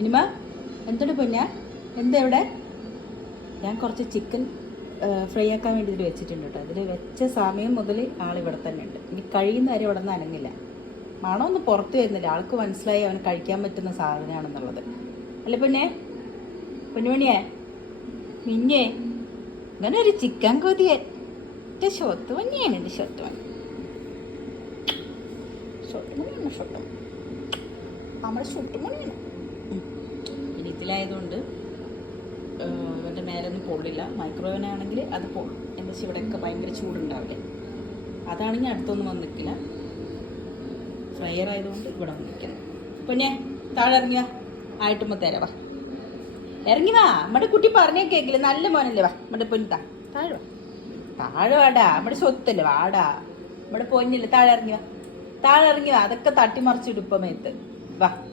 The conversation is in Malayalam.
ഇനിമ എന്തുണ്ട് പൊന്ന? എന്താ ഇവിടെ? ഞാൻ കുറച്ച് ചിക്കൻ ഫ്രൈ ആക്കാൻ വേണ്ടി ഇതിൽ വെച്ചിട്ടുണ്ട് കേട്ടോ. അതിൽ വെച്ച സമയം മുതൽ ആളിവിടെ തന്നെ ഉണ്ട്. ഇനി കഴിയുന്ന വരെ ഇവിടെ നിന്ന് അനങ്ങില്ല. മണമൊന്നും പുറത്ത് വരുന്നില്ല. ആൾക്ക് മനസ്സിലായി അവന് കഴിക്കാൻ പറ്റുന്ന സാധനമാണെന്നുള്ളത്. അല്ലേ പൊന്നെ? പൊന്നുമണിയേ, മിഞ്ഞേ, ഇങ്ങനെ ഒരു ചിക്കൻ കൊതിയൻ. എൻ്റെ ഷോത്ത് മണിയാണ്. എൻ്റെ ഷോത്ത് മണി നമ്മുടെ ഷോട്ട് മണിയാണ്. പിന്നെ ഇതിലായതുകൊണ്ട് അവൻ്റെ മേലൊന്നും പൊള്ളില്ല. മൈക്രോവേവാണെങ്കിൽ അത് പൊള്ളും. എന്താ വെച്ചാൽ ഇവിടെയൊക്കെ ഭയങ്കര ചൂടുണ്ടാവില്ലേ. അതാണെങ്കിൽ അടുത്തൊന്നും വന്ന് നിൽക്കില്ല. ഫ്രയർ ആയതുകൊണ്ട് ഇവിടെ വന്ന് നിൽക്കുന്നത്. പിന്നെ താഴെ ഇറങ്ങിയ ആയിട്ടുമ്പോൾ തരാം. വാ, ഇറങ്ങി വാ. നമ്മുടെ കുട്ടി പറഞ്ഞേ കേൾക്കില്ല. നല്ല മോനല്ലേ? വാ, നമ്മുടെ പൊന്നാ താഴെ വാ. താഴെ വാടാ, നമ്മുടെ സ്വത്തല്ലേ. വാടാ, നമ്മുടെ പൊന്നില്ലേ. താഴെ ഇറങ്ങി വാ, താഴെ ഇറങ്ങി വാ. അതൊക്കെ തട്ടിമറിച്ചിടുപ്പം മേത്ത്. വാ.